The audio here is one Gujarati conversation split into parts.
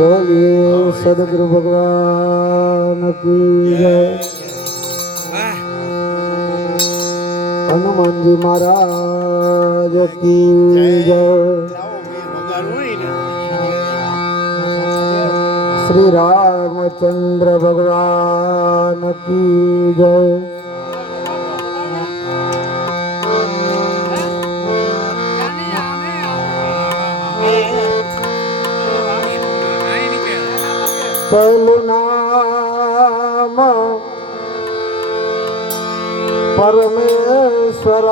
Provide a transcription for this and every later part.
બોલીએ સદગુરુ ભગવાન કી જય. હનુમાનજી મહારાજ કી જય. શ્રી રામચંદ્ર ભગવાન કી જય. પહેલું નામ. પરમેશ્વર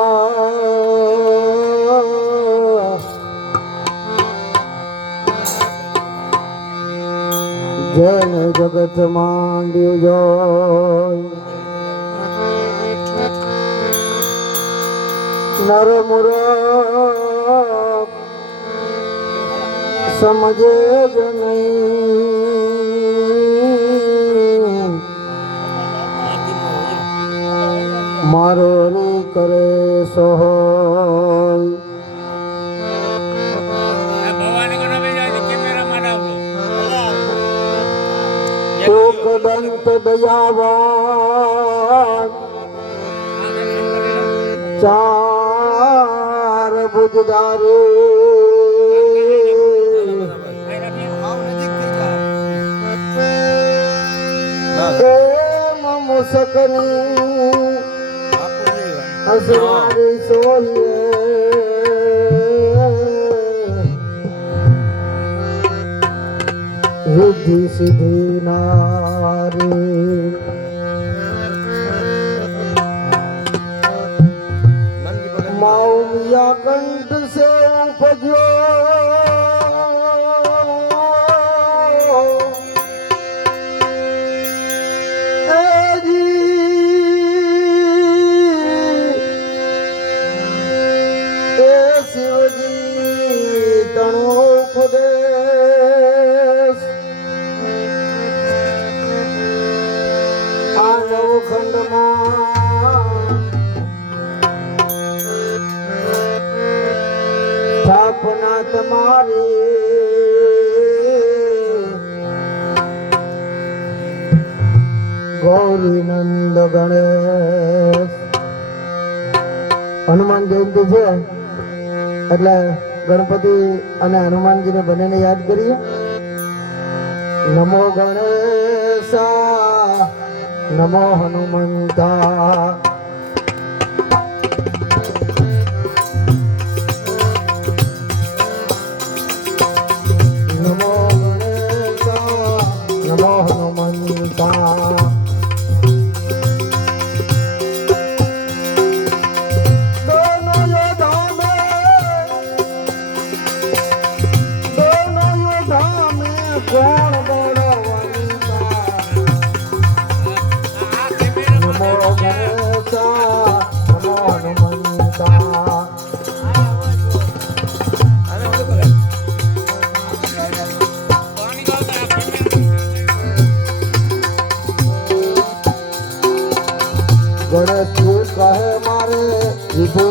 જેને જગત માંડ્યું જોય. નર મુર સમજે જ નહીં. મારો રી કરે કોક દંત દયાવાન. ચાર બુજદારી મુસકની અસવારી સોલે રિદ્ધિ સિદ્ધિ નારી માઉમિયા કંઠ સે ઉપજ્યો એટલે ગણપતિ અને હનુમાનજીને બંનેને યાદ કરીએ. નમો ગણેશા નમો હનુમંતા.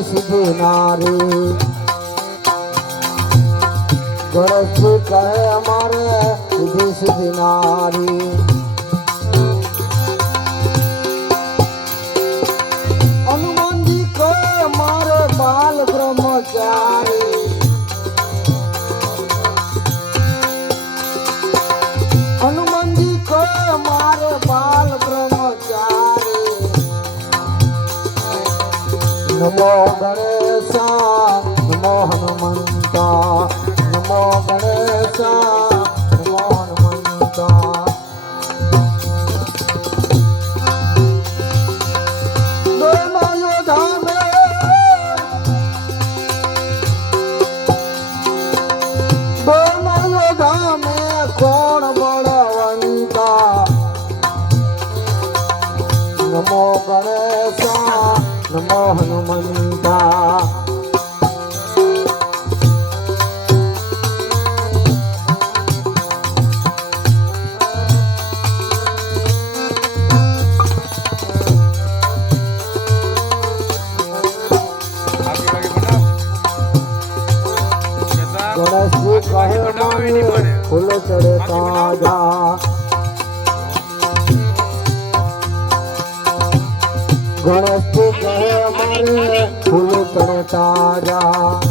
વિધુ સિદ્ધિ નારી પ્રભુ કહે મને ફૂલ ચડે તાજા ગણેશ કહે મને ફૂલ ચડે તાજા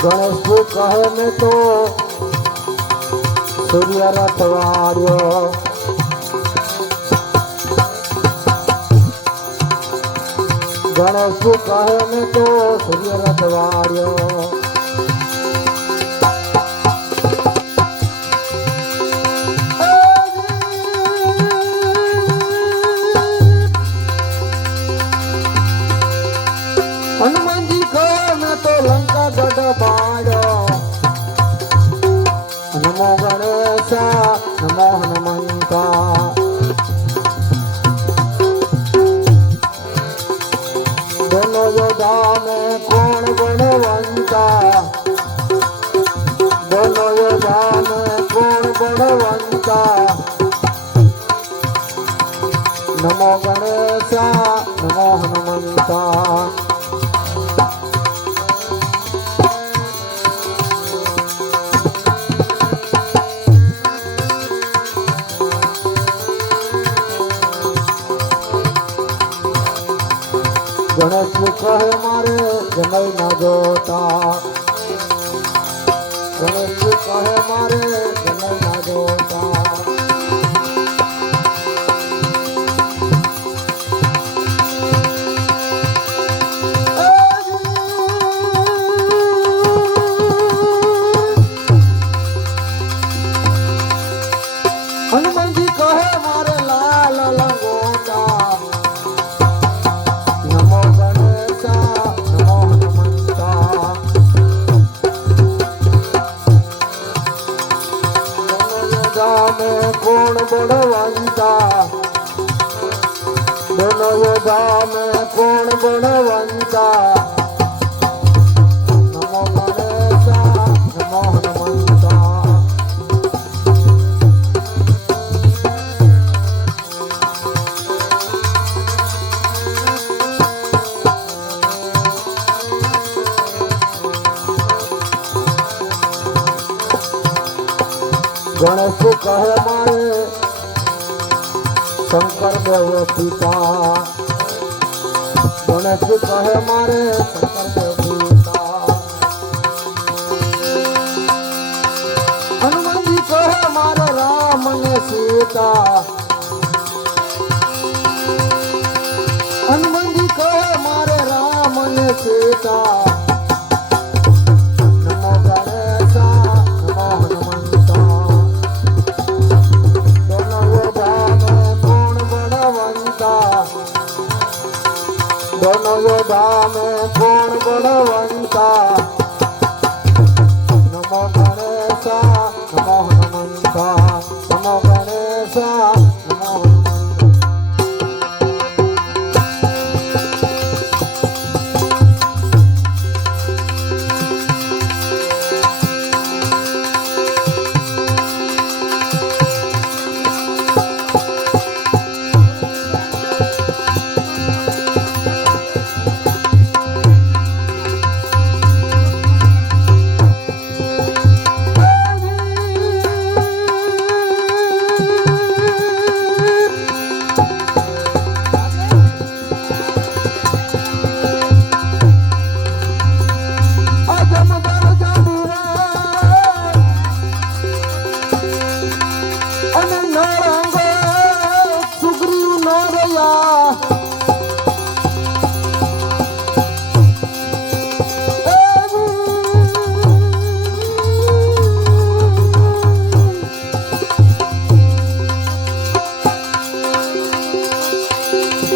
ગણેશ કહે ને તો સૂર્ય રથવાડ્યો ગણેશ કહે ને તો સૂર્ય રથવાડ્યો નમો હનુમંતા દાન કોણ ગુણવંતા બોલો દાન કોણ ગુણવંતા નમો ગણેશા કહે મારે જન્મ જોતા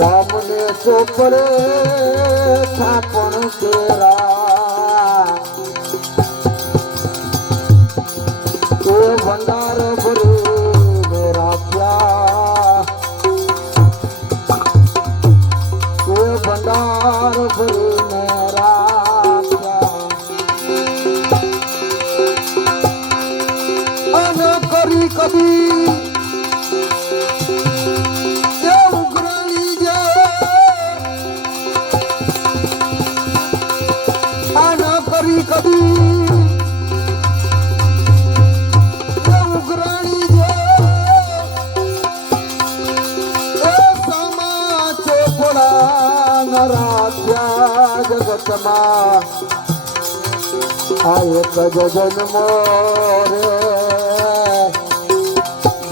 રામને ચોપડે થાપણ તેરા ઓ ભંડાર હાથમાં આ એક જન્મો રે.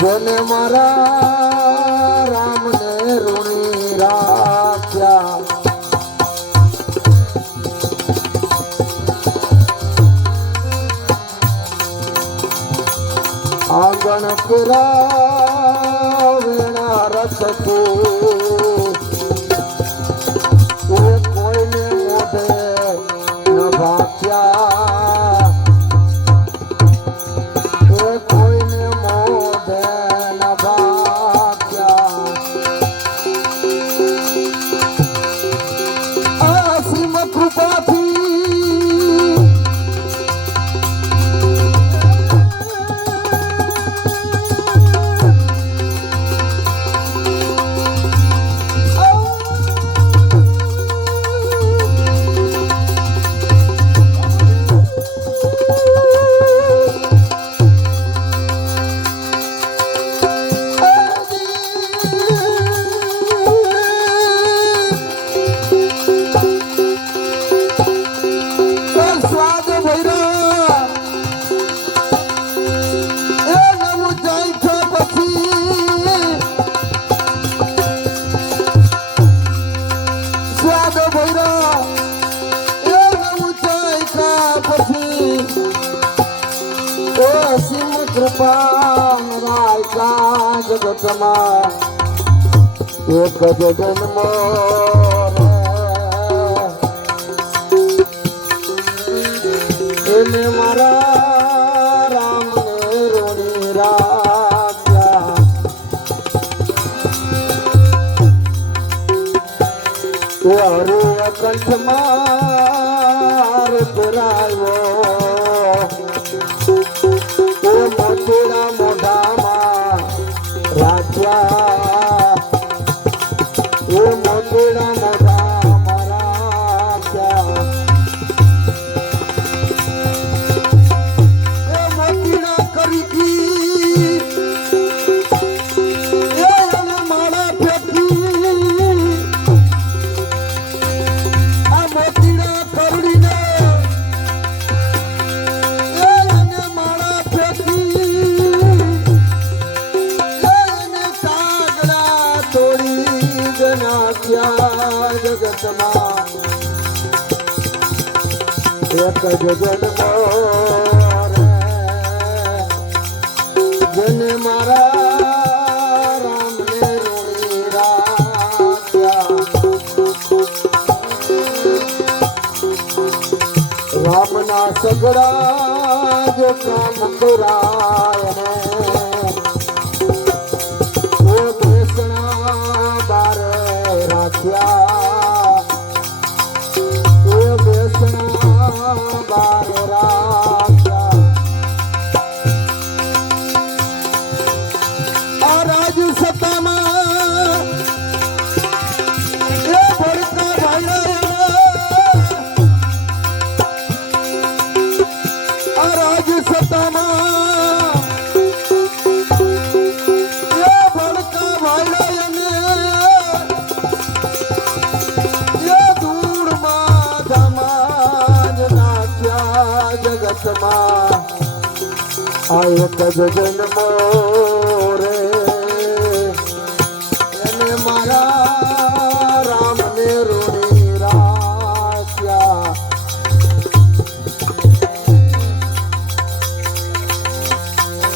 જેને મારા રામને ઋણી રાખ્યા. આંગણ પુરા જગતમાં એક જ જન્મો. એને મારા રામને કંઠમાં એક જગન જન મારા રામને રોણી રામના સગડા જ કામ કરાય. આ એક જ જન્મો રે. એને મારા રામને રૂડી રાખ્યા.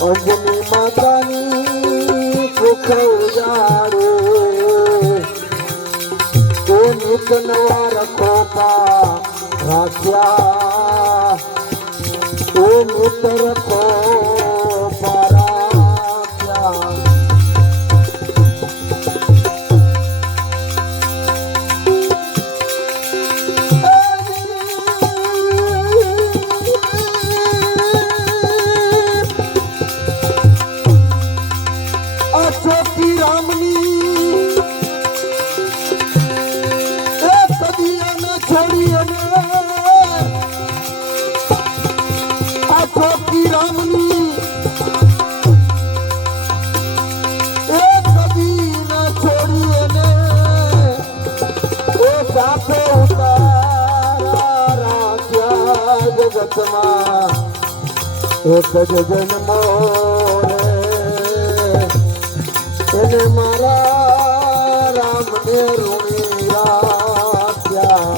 અંજની માતાની સુખ ઉજાડો. એ નિત નવા રખોપા રાખ્યા. ઓ મૂતર રખોપા જગતમાં એક જ જન્મો એને મારા રામને રૂણી રાખ્યા.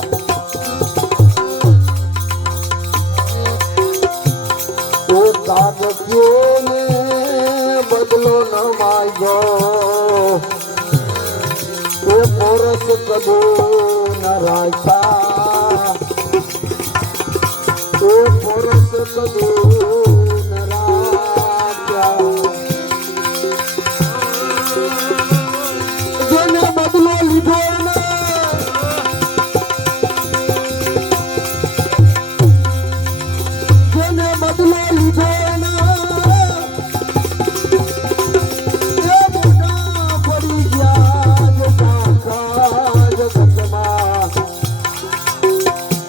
તો કાગતીઓને બદલો ન માગ્યો. એ પોરસ કદું ન રાખ્યા.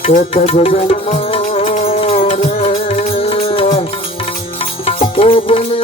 એક જન્મ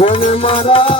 રામને રૂણી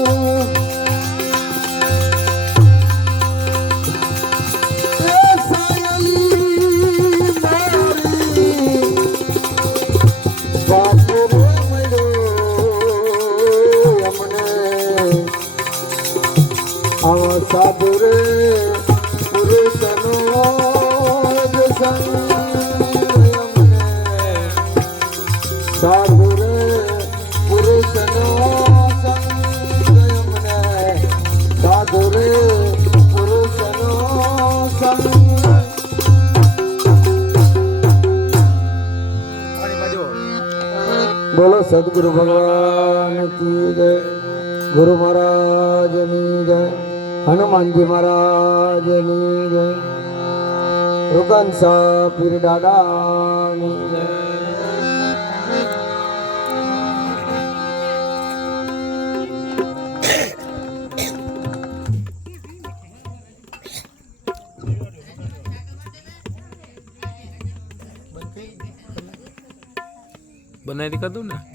સદગુરુ ભગવાન કી જય. ગુરુ મહારાજની જય. હનુમાનજી મહારાજની જય. રૂકન સા પીર દાદાની જય. બનાવી દીધું ને?